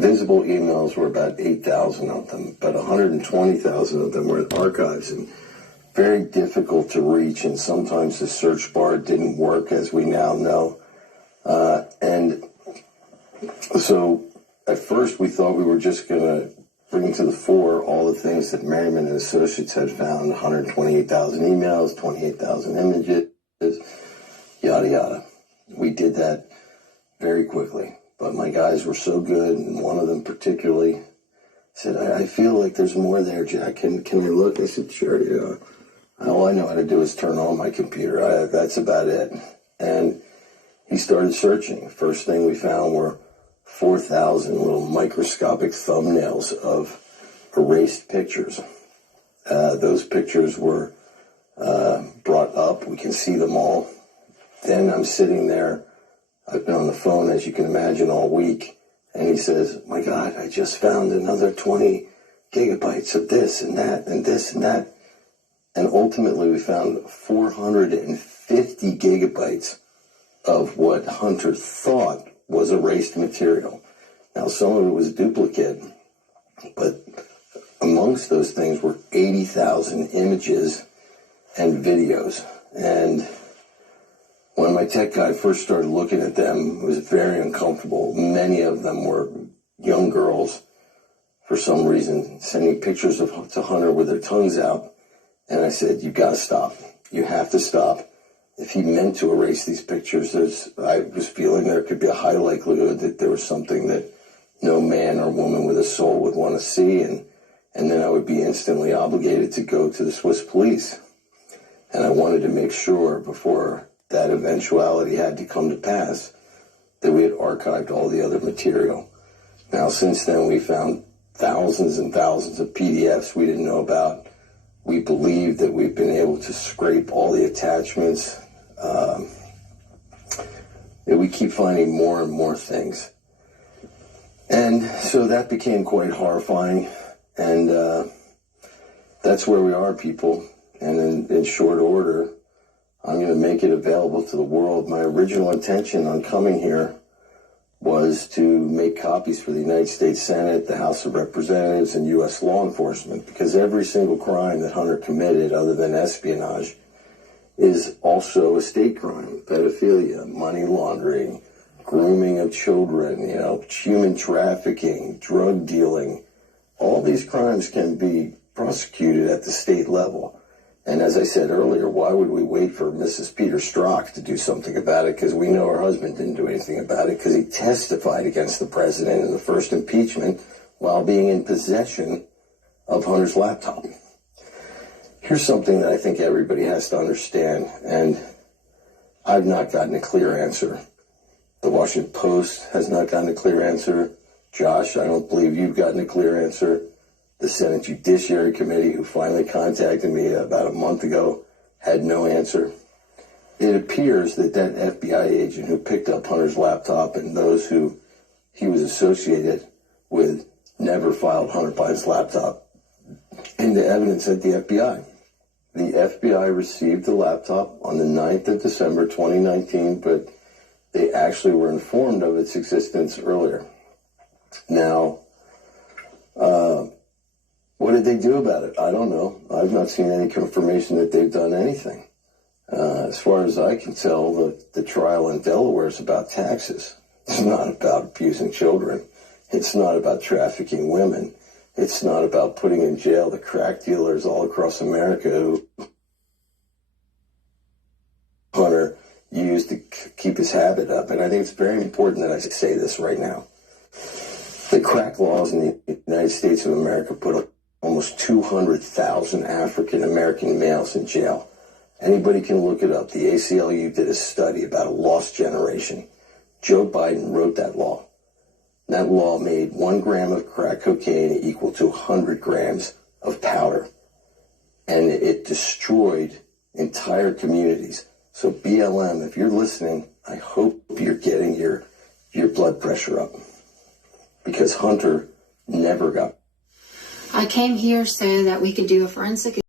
visible emails were about 8,000 of them, but 120,000 of them were in archives and very difficult to reach, and sometimes the search bar didn't work, as we now know. And so at first we thought we were just going to bring to the fore all the things that Merriman and Associates had found: 128,000 emails, 28,000 images, yada, yada. We did that very quickly, but my guys were so good, and one of them particularly said, I feel like there's more there, Jack. Can I look? I said, sure. Yeah. All I know how to do is turn on my computer. That's about it. And he started searching. First thing we found were 4,000 little microscopic thumbnails of erased pictures. Those pictures were brought up. We can see them all. Then I'm sitting there. I've been on the phone, as you can imagine, all week. And he says, my God, I just found another 20 gigabytes of this and that and this and that. And ultimately we found 450 gigabytes of what Hunter thought was erased material. Now, some of it was duplicate, but amongst those things were 80,000 images and videos. And when my tech guy first started looking at them, it was very uncomfortable. Many of them were young girls, for some reason, sending pictures to Hunter with their tongues out. And I said, you got to stop. You have to stop. If he meant to erase these pictures, I was feeling there could be a high likelihood that there was something that no man or woman with a soul would want to see, and then I would be instantly obligated to go to the Swiss police. And I wanted to make sure before that eventuality had to come to pass that we had archived all the other material. Now, since then, we found thousands and thousands of PDFs we didn't know about. We believe that we've been able to scrape all the attachments. We keep finding more and more things. And so that became quite horrifying. And that's where we are, people. And in short order, I'm going to make it available to the world. My original intention on coming here was to make copies for the United States Senate, the House of Representatives, and U.S. law enforcement, because every single crime that Hunter committed, other than espionage, is also a state crime. Pedophilia, money laundering, grooming of children, human trafficking, drug dealing. All these crimes can be prosecuted at the state level. And as I said earlier, why would we wait for Mrs. Peter Strzok to do something about it? Because we know her husband didn't do anything about it, because he testified against the president in the first impeachment while being in possession of Hunter's laptop. Here's something that I think everybody has to understand, and I've not gotten a clear answer. The Washington Post has not gotten a clear answer. Josh, I don't believe you've gotten a clear answer. The Senate Judiciary Committee, who finally contacted me about a month ago, had no answer. It appears that FBI agent who picked up Hunter's laptop and those who he was associated with never filed Hunter Biden's laptop into evidence at the FBI. The FBI received the laptop on the 9th of December 2019, but they actually were informed of its existence earlier. Now, what did they do about it? I don't know. I've not seen any confirmation that they've done anything. As far as I can tell, the trial in Delaware is about taxes. It's not about abusing children. It's not about trafficking women. It's not about putting in jail the crack dealers all across America who Hunter used to keep his habit up. And I think it's very important that I say this right now. The crack laws in the United States of America put almost 200,000 African-American males in jail. Anybody can look it up. The ACLU did a study about a lost generation. Joe Biden wrote that law. That law made 1 gram of crack cocaine equal to 100 grams of powder. And it destroyed entire communities. So BLM, if you're listening, I hope you're getting your blood pressure up. Because Hunter never got. I came here so that we could do a forensic